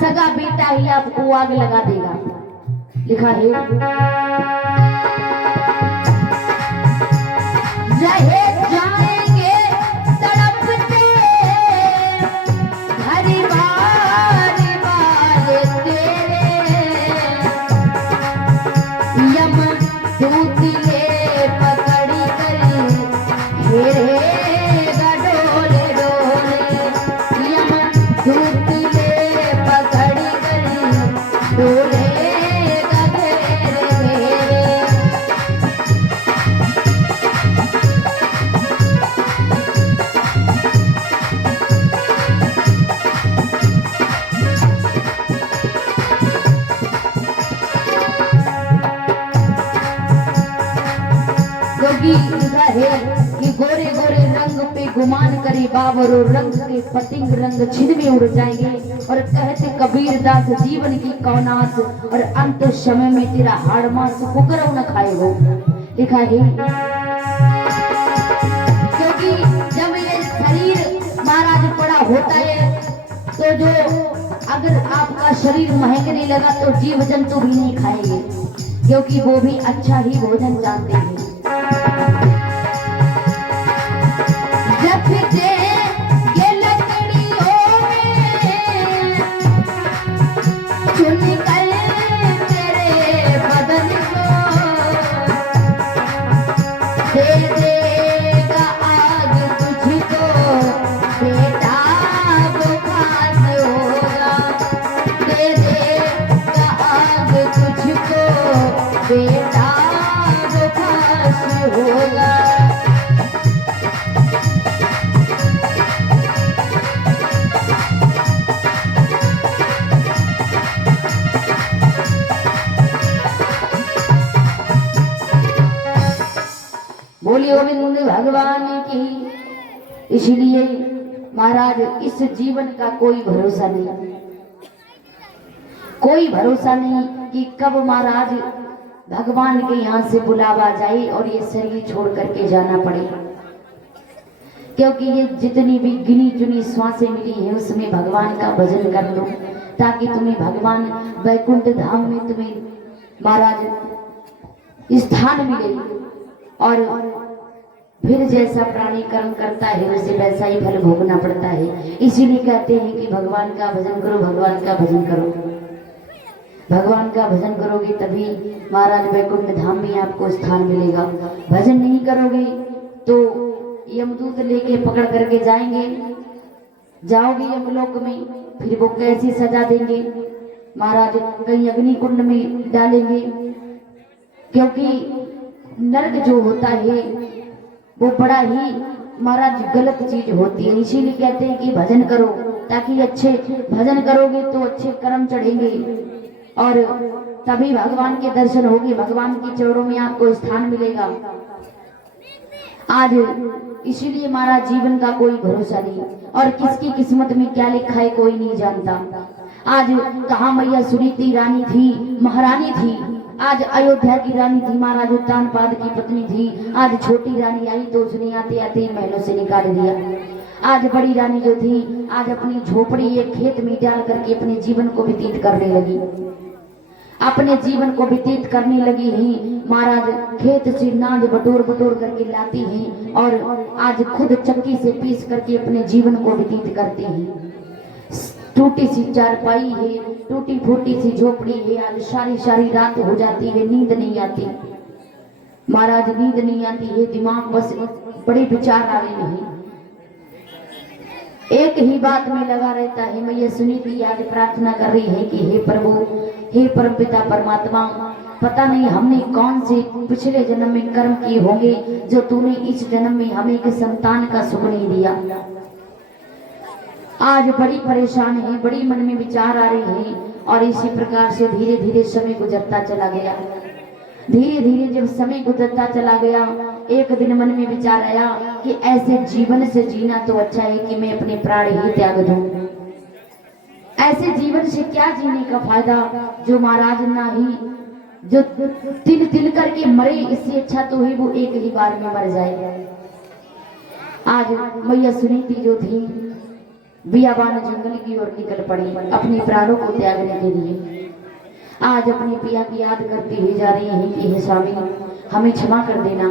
सगा बेटा ही आपको आग लगा देगा। लिखा है रहे जाएंगे तड़पते परिवार वाले तेरे, यम दूत ले पकड़ी कर घेरेगा डोले डोले, यम दूत ले पकड़ी कर डोलेगा घेरे घेरे। क्योंकि लिखा है कि गोरे गोरे रंग पे गुमान करे बाबर और रंग के पतिंग रंग छिद में उड़ जाएंगे। और कहते कबीर दास जीवन की कौनास और अंत समय में तेरा हाड़ मांस कुकरव न खाए हो। लिखा है क्योंकि जब ये शरीर महाराज पड़ा होता है तो जो अगर आपका शरीर महकने लगा तो जीव जंतु भी नहीं खाएंगे, क्योंकि वो भी अच्छा ही भोजन जानते हैं। रखते ये लकड़ियों में चुन कर तेरे बदन को, दे देगा आग तुझको बेटा वो खास होगा, दे देगा आग तुझको बेटा वो खास होगा। बोलिए गोविंद भगवान की। इसलिए महाराज इस जीवन का कोई भरोसा नहीं, कोई भरोसा नहीं कि कब महाराज भगवान के यहाँ से बुलावा जाए और ये शरीर छोड़ करके जाना पड़े। क्योंकि ये जितनी भी गिनी चुनी श्वासें मिली है उसमें भगवान का भजन कर लो, ताकि तुम्हें भगवान वैकुंठ धाम में तुम्हें महाराज स्थान मिले। और फिर जैसा प्राणी कर्म करता है उसे वैसा ही फल भोगना पड़ता है। इसीलिए कहते हैं कि भगवान का भजन करो, भगवान का भजन करो। भगवान का भजन करोगे तभी महाराज वैकुंठ धाम में आपको स्थान मिलेगा। भजन नहीं करोगे तो यमदूत लेके पकड़ करके जाएंगे, जाओगे यमलोक में, फिर वो कैसी सजा देंगे महाराज, कहीं अग्नि कुंड में डालेंगे। क्योंकि नरक जो होता है वो बड़ा ही महाराज गलत चीज होती है। इसीलिए कहते हैं कि भजन करो, ताकि अच्छे भजन करोगे तो अच्छे कर्म चढ़ेंगे और तभी भगवान के दर्शन होंगे, भगवान के चरणों में आपको स्थान मिलेगा। आज इसीलिए महाराज जीवन का कोई भरोसा नहीं और किसकी किस्मत में क्या लिखा है कोई नहीं जानता। आज कहाँ मैया सुनीति रानी थी, महारानी थी, आज अयोध्या की रानी थी महाराज, उत्तानपाद की पत्नी थी। आज छोटी रानी आई तो उसने आते आते ही महलों से निकाल दिया। आज बड़ी रानी जो थी आज अपनी झोपड़ी एक खेत में डाल करके अपने जीवन को व्यतीत करने लगी, अपने जीवन को व्यतीत करने लगी ही महाराज खेत से नाज बटोर बटोर करके लाती हैं और आज खुद चक्की से पीस करके अपने जीवन को व्यतीत करती हैं। टूटी सी चारपाई है, टूटी फूटी सी झोपड़ी है, आज सारी सारी रात हो जाती है, नींद नहीं आती महाराज, नींद नहीं आती है, दिमाग बस बड़े विचार आ रहे हैं, एक ही बात में लगा रहता है। मैया सुनीति आज प्रार्थना कर रही है कि हे प्रभु, हे परमपिता परमात्मा, पता नहीं हमने कौन से पिछले जन्म में कर्म किए होंगे जो तूने इस जन्म में हमें एक संतान का सुख नहीं दिया। आज बड़ी परेशान है, बड़ी मन में विचार आ रहे हैं और इसी प्रकार से धीरे धीरे समय गुजरता चला गया। धीरे धीरे जब समय गुजरता चला गया, एक दिन मन में विचार आया कि ऐसे जीवन से जीना तो अच्छा है कि मैं अपने प्राण ही त्याग दूं। ऐसे जीवन से क्या जीने का फायदा जो महाराज ना ही जो तिल तिल करके मरे, इससे अच्छा तो है वो एक ही बार में मर जाए। आज मैया सुनीति जो थी बियाबान जंगल की ओर निकल पड़ी अपने प्राणों को त्यागने के लिए। आज अपने पिया की याद करती हुई जा रही है कि हे स्वामी हमें क्षमा कर देना,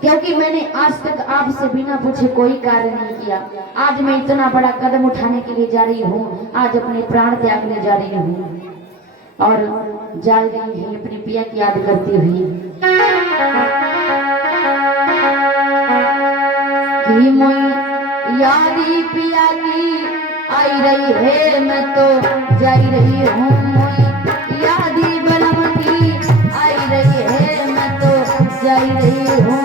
क्योंकि मैंने आज तक आपसे बिना पूछे कोई कार्य नहीं किया। आज मैं इतना बड़ा कदम उठाने के लिए जा रही हूँ, आज अपने प्राण त्यागने जा रही हूँ और जा रही है अपने पिया की याद करती हुई। यादी पिया की आई रही है, मैं तो जा रही हूँ। यादी बलम की आई रही है, मैं तो जा रही हूँ।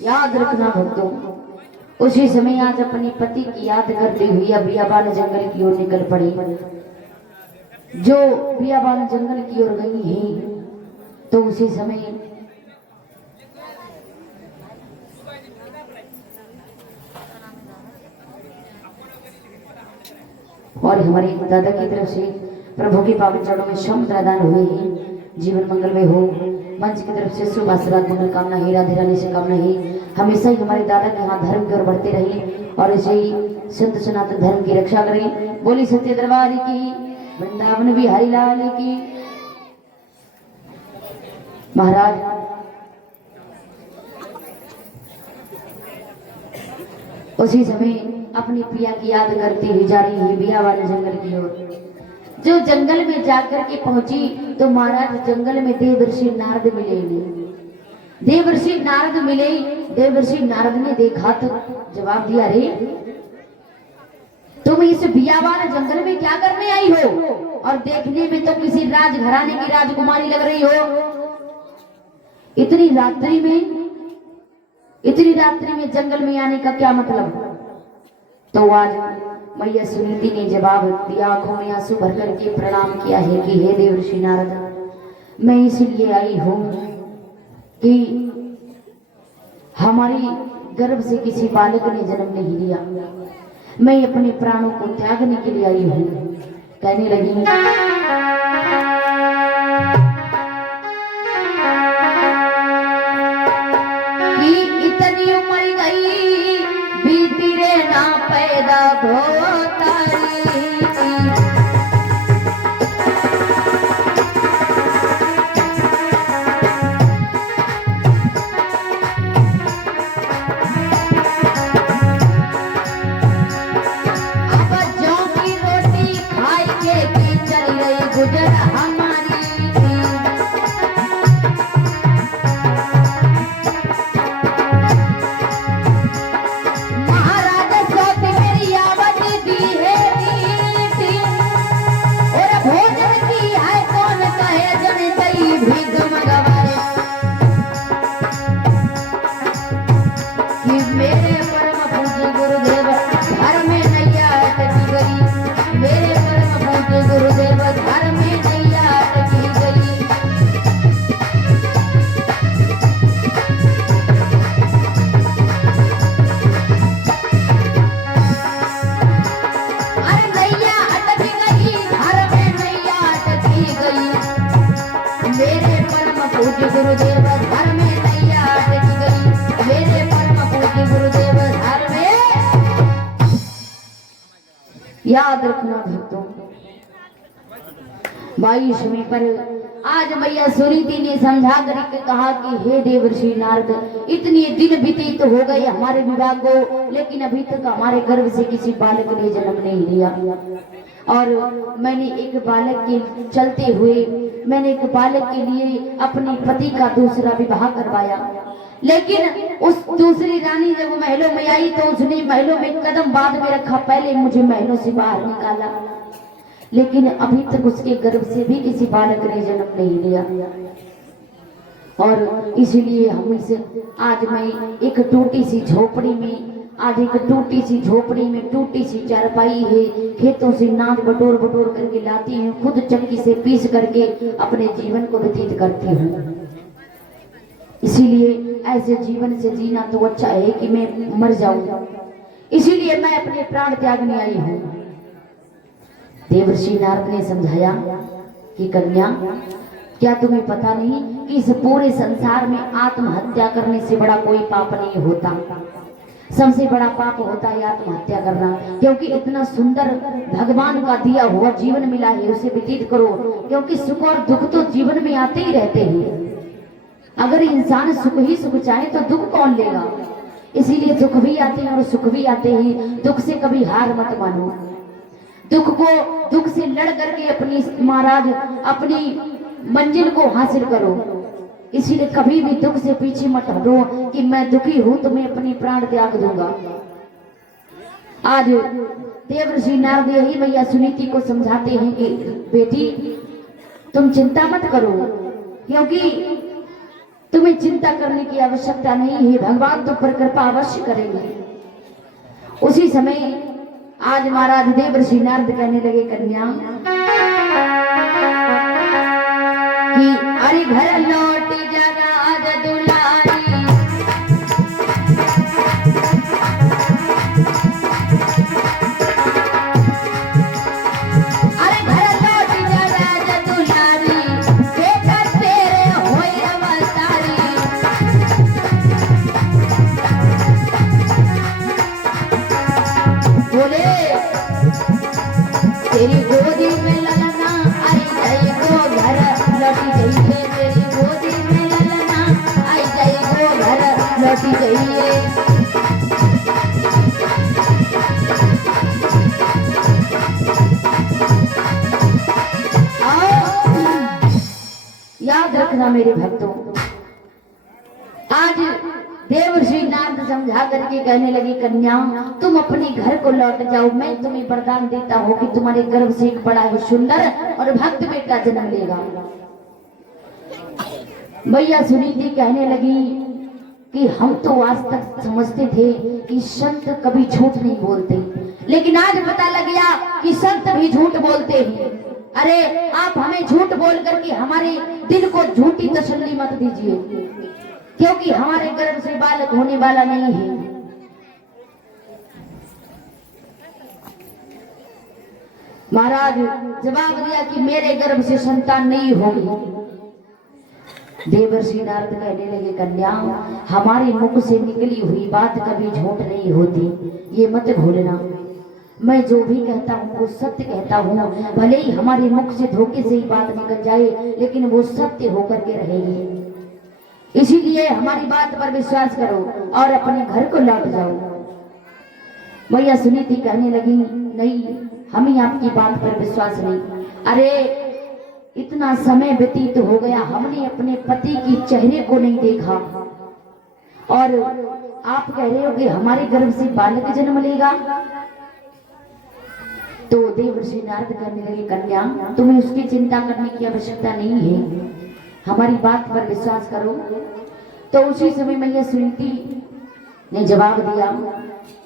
याद रखना भक्तों, उसी समय आज अपने पति की याद करते हुए बियाबान जंगल की ओर निकल पड़ी। जो बियाबान जंगल की ओर गई है तो उसी समय और हमारे दादा की तरफ से प्रभु के पावन चरणों में शम्प्रदान हुए हैं। जीवन मंगलमय हो। मंच की तरफ से शुभ आशीर्वाद मंगल कामना है, राधे राधे से कामना है हमेशा ही हमारे दादा के यहाँ धर्म की ओर बढ़ते रहे और ऐसे ही संत सनातन धर्म की रक्षा करें। बोली सत्य दरबार की, वृंदावन बिहारी लाल की। महाराज उसी समय अपनी पिया की याद करती हुई जा रही है बियाबान जंगल की ओर। जो जंगल में जाकर के पहुंची तो महाराज जंगल में देवर्षि नारद मिले। देवर्षि नारद मिले। देवर्षि नारद ने देखा तो जवाब दिया, रे तुम इस बियाबान जंगल में क्या करने आई हो? और देखने में तो किसी राजघराने की राजकुमारी लग रही हो। इतनी रात्रि में जंगल में आने का क्या मतलब? तो आज मैया सुनीति ने जवाब दिया, आंखों में आंसू भर करके प्रणाम किया है कि हे देवर्षि नारद, मैं इसलिए आई हूं कि हमारी गर्भ से किसी बालक ने जन्म नहीं लिया। मैं अपने प्राणों को त्यागने के लिए आई हूं। कहने लगी, कि इतनी उम्र गई बीती रे ना पैदा भोतारी। याद रखना भक्तों, 22वीं पर आज मैया सुनीति ने समझा करके कहा कि हे देवर्षि नारद, इतने दिन व्यतीत हो गए हमारे विवाह को, लेकिन अभी तक हमारे गर्भ से किसी बालक ने जन्म नहीं लिया। और मैंने एक बालक के चलते हुए मैंने एक बालक के लिए अपने पति का दूसरा विवाह करवाया, लेकिन उस दूसरी रानी जब महलों में आई तो उसने महलों में कदम बाद में रखा, पहले मुझे महलों से बाहर निकाला, लेकिन अभी तक उसके गर्भ से भी किसी बालक ने जन्म नहीं लिया। और इसलिए हम इसे आज मैं एक टूटी सी झोपड़ी में टूटी सी चारपाई है, खेतों से नाद बटोर बटोर करके लाती हूँ, खुद चक्की से पीस करके अपने जीवन को व्यतीत करती हूँ। इसीलिए ऐसे जीवन से जीना तो अच्छा है कि मैं मर जाऊं, इसीलिए मैं अपने प्राण त्यागने आई हूँ। देवर्षि नारद ने समझाया कि कन्या, क्या तुम्हें पता नहीं कि इस पूरे संसार में आत्महत्या करने से बड़ा कोई पाप नहीं होता। सबसे बड़ा पाप होता है आत्महत्या करना, क्योंकि इतना सुंदर भगवान का दिया हुआ जीवन मिला है, उसे व्यतीत करो, क्योंकि सुख और दुख तो जीवन में आते ही रहते हैं। अगर इंसान सुख ही सुख चाहे तो दुख कौन लेगा? इसीलिए दुख भी आते हैं और सुख भी आते हैं। दुख से कभी हार मत मानो, दुख से लड़ करके अपनी मंजिल को हासिल करो। इसीलिए कभी भी दुख से पीछे मत हटो कि मैं दुखी हूं तो मैं अपनी प्राण त्याग दूंगा। आज देवर्षि नारद यही मैया सुनीति को समझाते हैं कि बेटी, तुम चिंता मत करो, क्योंकि तुम्हें चिंता करने की आवश्यकता नहीं है, भगवान तुम पर कृपा अवश्य करेंगे। उसी समय आज महाराज देवर्षि नारद कहने लगे, कन्या कि अरे घर लौट जा राज दुलारी, अरे घर लौट जा राज दुलारी, बेटा तेरे होए अवतारी। बोले तेरी गोदी में ललना आई जाए वो घर लौटी जाइए, तेरी गोदी में ललना आई जाए वो घर लौटी जाइए। याद रखना मेरे भक्तों, आज देवर्षि नारद समझा करके कहने लगी, कन्या तुम अपने घर को लौट जाओ, मैं तुम्हें वरदान देता हूँ कि तुम्हारे गर्भ से एक बड़ा ही सुंदर और भक्त बेटा जन्म लेगा। मैया सुनीति कहने लगी कि हम तो आज तक समझते थे कि संत कभी झूठ नहीं बोलते, लेकिन आज पता लग गया कि संत भी झूठ बोलते हैं। अरे आप हमें झूठ बोल करके हमारे दिल को झूठी तसल्ली मत दीजिए, क्योंकि हमारे गर्भ से बालक होने वाला नहीं है। महाराज जवाब दिया कि मेरे गर्भ से संतान नहीं होगी। देवर्षि नारद कहने लगे, कन्या हमारे मुख से निकली हुई बात कभी झूठ नहीं होती, ये मत भूलना। मैं जो भी कहता हूँ वो सत्य कहता हूँ, भले ही हमारे मुख से धोखे से ही बात निकल जाए, लेकिन वो सत्य होकर के रहेगी। इसीलिए हमारी बात पर विश्वास करो और अपने घर को लौट जाओ। मैया सुनीति कहने लगी, नहीं, हमें आपकी बात पर विश्वास नहीं। अरे इतना समय व्यतीत हो गया, हमने अपने पति की चेहरे को नहीं देखा, और आप कह रहे हो कि हमारे गर्भ से बालक जन्म लेगा। तो देवर्षि नारद कहने लगे, कन्या तुम्हें उसकी चिंता करने की आवश्यकता नहीं है, हमारी बात पर विश्वास करो। तो उसी समय मैया सुनीति ने जवाब दिया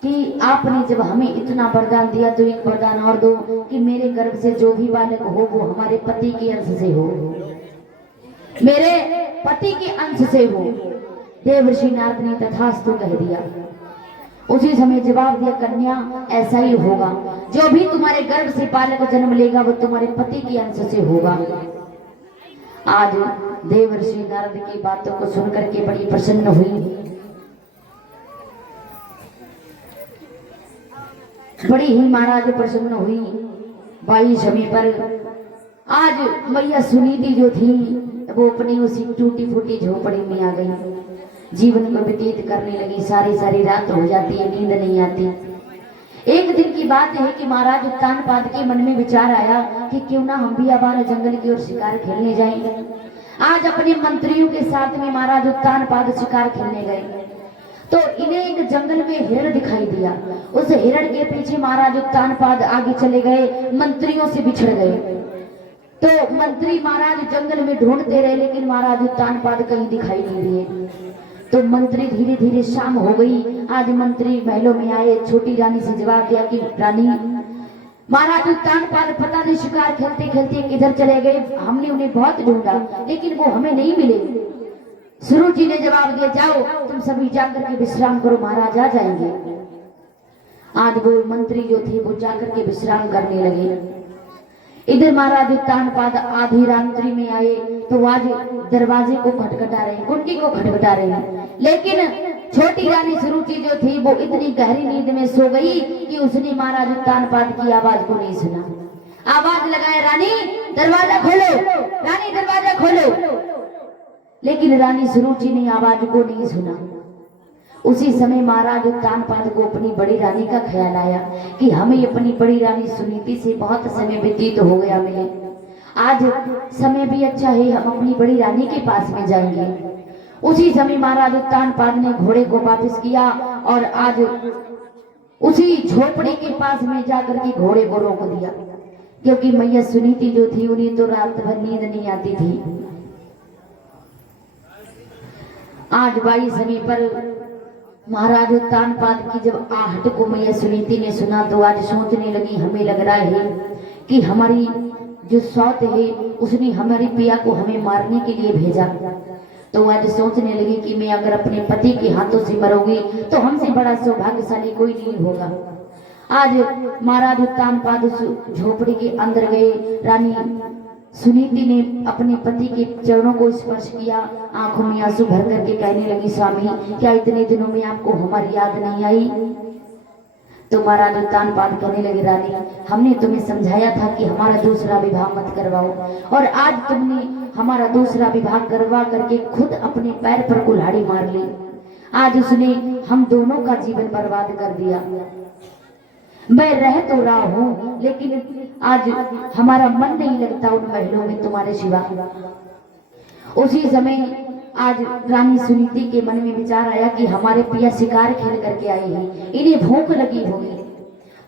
कि आपने जब हमें इतना वरदान दिया तो एक वरदान और दो कि मेरे गर्भ से जो भी बालक हो वो हमारे पति के अंश से हो, मेरे पति के अंश से हो। देवर्षि नारद ने तथास्तु कह दिया। उसी समय जवाब दिया, कन्या ऐसा ही होगा, जो भी तुम्हारे गर्भ से बालक जन्म लेगा वो तुम्हारे पति के अंश से होगा। आज देवर्षि नारद की बातों को सुनकर के बड़ी प्रसन्न हुई, बड़ी ही महाराज प्रसन्न हुई। 22 समय पर आज मैया सुनीति जो थी वो अपनी उसी टूटी फूटी झोपड़ी में आ गई, जीवन को व्यतीत करने लगी। सारी सारी रात हो जाती है, नींद नहीं आती। एक दिन की बात है कि महाराज उत्तानपाद के मन में विचार आया कि क्यों ना हम भी आबार जंगल की ओर शिकार खेलने जाएंगे। आज अपने मंत्रियों के साथ में महाराज उत्तानपाद शिकार खेलने गए तो इन्हें एक जंगल में हिरण दिखाई दिया। उस हिरण के पीछे महाराज उत्तानपाद आगे चले गए, मंत्रियों से बिछड़ गए। तो मंत्री महाराज जंगल में ढूंढते रहे लेकिन महाराज उत्तानपाद कहीं दिखाई नहीं दिए। तो मंत्री धीरे धीरे शाम हो गई। आज मंत्री महलों में आए, छोटी रानी से जवाब दिया कि रानी महाराज उत्तानपाद पता नहीं शिकार खेलते खेलते किधर चले गए, हमने उन्हें बहुत ढूंढा लेकिन वो हमें नहीं मिले। सुरुचि ने जवाब दिया जाओ तुम सभी जाकर के विश्राम करो, महाराज आ जाएंगे। आज वो मंत्री जो थे वो जाकर के विश्राम करने लगे। इधर महाराज उत्तानपाद आधी रात्रि में आए तो आज दरवाजे को खटखटा रहे, कुंडी को खटखटा रहे, लेकिन छोटी रानी सुरुचि जो थी वो इतनी गहरी नींद में सो गई कि उसने महाराज उत्तानपाद की आवाज को नहीं सुना। आवाज लगाए रानी दरवाजा खोलो, रानी दरवाजा खोलो, लेकिन रानी सुरुचि ने आवाज को नहीं सुना। उसी समय महाराज उत्तानपाद को अपनी बड़ी रानी का ख्याल आया कि हमें अपनी बड़ी रानी सुनीति से बहुत समय व्यतीत हो गया मिले, आज समय भी अच्छा है, हम अपनी बड़ी रानी के पास में जाएंगे। उसी समय महाराज उत्तानपाद ने घोड़े को वापस किया और आज उसी झोपड़ी के पास में जाकर के घोड़े को रोक दिया, क्योंकि मैया सुनीति जो थी उन्हें तो रात भर नींद नहीं आती थी। आज बाई समय पर महाराज उत्तानपाद की जब आहट को मैया सुनीति ने सुना तो आज सोचने लगी, हमें लग रहा है कि हमारी जो सौत है उसने हमारी पिया को हमें मारने के लिए भेजा। तो आज सोचने लगी कि मैं अगर अपने पति के हाथों से मरूंगी तो हमसे बड़ा सौभाग्यशाली कोई नहीं होगा। आज महाराज उत्तानपाद उस झोपड़ी के अंदर गए। रानी सुनीति ने अपने पति के चरणों को स्पर्श किया, आंखों में आंसू भर करके कहने लगी, स्वामी क्या इतने दिनों में आपको हमारी याद नहीं आई? तो महाराज उत्तानपाद कहने लगे, रानी हमने तुम्हें समझाया था कि हमारा दूसरा विवाह मत करवाओ, और आज तुमने हमारा दूसरा विवाह करवा करके खुद अपने पैर पर कुल्हाड़ी मार ली। आज उसने हम दोनों का जीवन बर्बाद कर दिया। मैं रह तो रहा हूँ लेकिन आज हमारा मन नहीं लगता उन महलों में तुम्हारे सिवा। उसी समय आज रानी सुनीति के मन में विचार आया कि हमारे पिया शिकार खेल करके आए हैं, इन्हें भूख लगी होगी।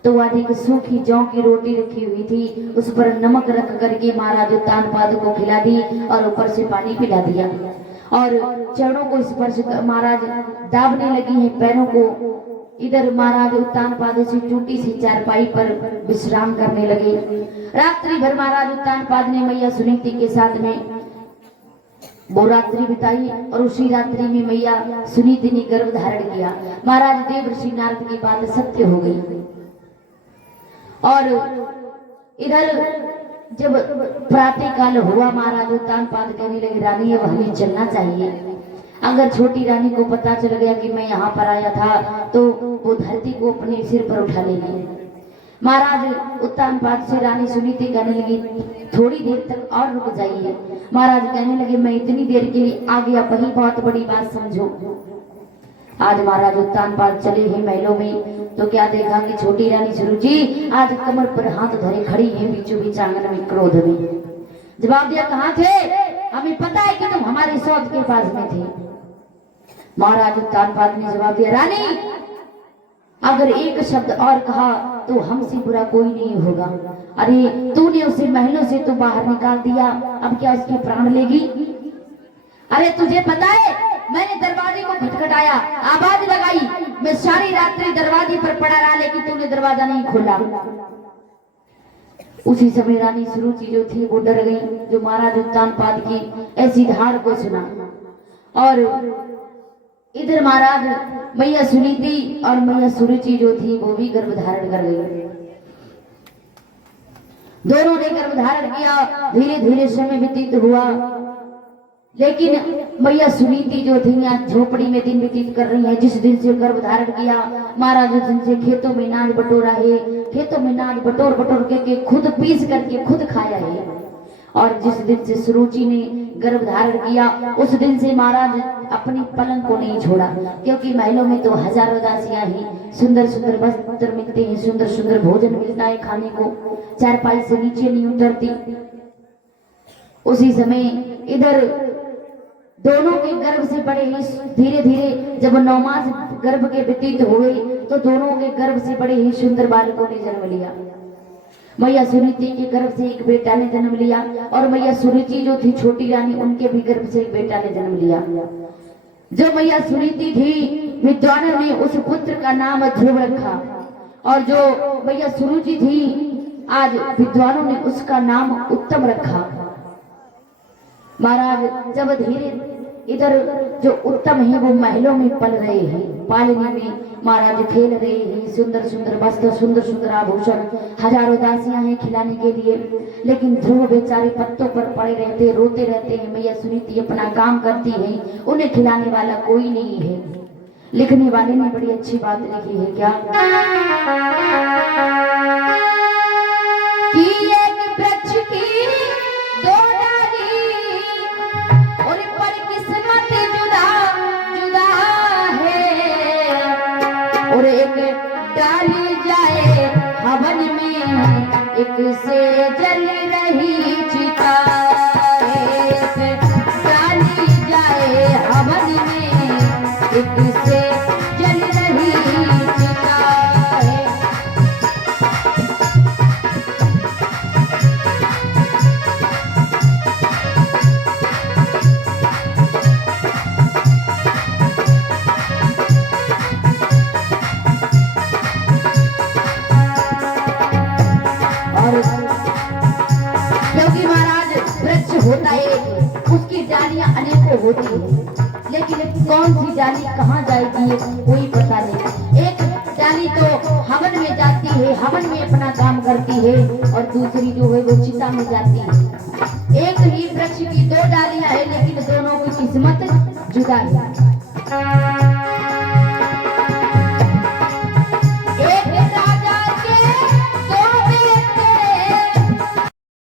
तो आज एक सूखी जौ की रोटी रखी हुई थी, उस पर नमक रख करके महाराज उत्तानपाद को खिला दी और ऊपर से पानी पिला दिया और चरणों को स्पर्श महाराज दाबने लगी हैं पैरों को। इधर महाराज उत्तानपाद से टूटी सी चारपाई पर विश्राम करने लगे। रात्रि भर महाराज उत्तानपाद ने मैया सुनीति के साथ में वो रात्रि बिताई और उसी रात्रि में मैया सुनीति ने गर्भ धारण किया। महाराज देवर्षि नारद की बात सत्य हो गई। और इधर जब प्रातः काल हुआ महाराज उत्तानपाद कहने लगे, रानी अब हमें चलना चाहिए। अगर छोटी रानी को पता चल गया कि मैं यहाँ पर आया था तो वो धरती को अपने सिर पर उठा लेगी। महाराज उत्तानपाद से रानी सुनीति कहने लगी, थोड़ी देर तक और रुक जाइए। महाराज कहने लगे, मैं इतनी देर के लिए आ गया, वही बहुत बड़ी बात समझो। आज महाराज उत्तानपाद चले हैं महलों में तो क्या देखा कि छोटी रानी सुरुचि आज कमर पर हाथ धरे खड़ी है बीचों बीच आंगन में क्रोध में। जवाब दिया, कहाँ थे? हमें पता है कि तुम हमारी सौत के पास में थे। महाराज उत्तानपाद ने जवाब दिया, रानी अगर एक शब्द और कहा तो हमसे बुरा कोई नहीं होगा। अरे तूने उसे महलों से तो बाहर निकाल दिया, अब क्या उसके प्राण लेगी? अरे तुझे पता है मैंने दरवाजे को खटखटाया, आवाज लगाई, मैं सारी रात्रि दरवाजे पर पड़ा रहा लेकिन तूने दरवाजा नहीं खोला। उसी समय रानी सुरुचि जो थी वो डर गई जो महाराज उत्तानपाद की ऐसी धार को सुना। और इधर महाराज मैया सुनीति और मैया सुरुचि जो थी वो भी गर्भ धारण कर गई। दोनों ने गर्भ धारण किया। धीरे धीरे समय व्यतीत हुआ लेकिन मैया सुनीति जो थी आज झोपड़ी में दिन व्यतीत कर रही है। जिस दिन से गर्भ धारण किया महाराज उस दिन से खेतों में नाज बटोरा है, खेतों में नाज बटोर बटोर के खुद पीस करके खुद खाया है। और जिस दिन से सुरुचि ने गर्भ धारण किया उस दिन से महाराज अपनी पलंग को नहीं छोड़ा, क्योंकि महलों में तो हजारों दासियां ही, सुंदर सुंदर वस्त्र मिलते हैं, सुंदर सुंदर भोजन मिलता है खाने को, चारपाई से नीचे नहीं उतरती। उसी समय इधर दोनों के गर्भ से बड़े ही धीरे धीरे जब 9 मास गर्भ के व्यतीत हुए तो दोनों के गर्भ से बड़े ही सुंदर बालकों ने जन्म लिया। मैया सुनीति के गर्भ से एक बेटा ने जन्म लिया और मैया सुनीति जो थी छोटी रानी उनके भी गर्भ से एक बेटा ने जन्म लिया। जो मैया सुनीति थी विद्वानों ने उस पुत्र का नाम ध्रुव रखा और जो मैया सुरुचि थी आज विद्वानों ने उसका नाम उत्तम रखा। महाराज जब धीरे इधर जो उत्तम है वो महलों में पल रहे हैं, पालने में महाराज खेल रहे हैं, सुंदर सुंदर वस्त्र, सुंदर सुंदर आभूषण, हजारों दासियां हैं खिलाने के लिए, लेकिन ध्रुव बेचारे पत्तों पर पड़े रहते, रोते रहते हैं। मैया सुनीति अपना काम करती है, उन्हें खिलाने वाला कोई नहीं है। लिखने वाले ने बड़ी अच्छी बात लिखी है क्या कि एक वृक्ष की दो डाली और पर किस्मत जुदा जुदा है, और एक डाली जाए हवन में एक से जल रही चिता, एक डाली जाए हवन में एक से जल रही चिता है। क्योंकि महाराज वृक्ष होता है उसकी डालियां अनेकों होती है, लेकिन कौन सी डाली कहाँ जाएगी ये कोई पता नहीं। एक डाली तो हवन में जाती है, हवन में अपना काम करती है, और दूसरी जो है वो चिता में जाती है। एक ही वृक्ष की दो डालियां है लेकिन दोनों की किस्मत जुदा है।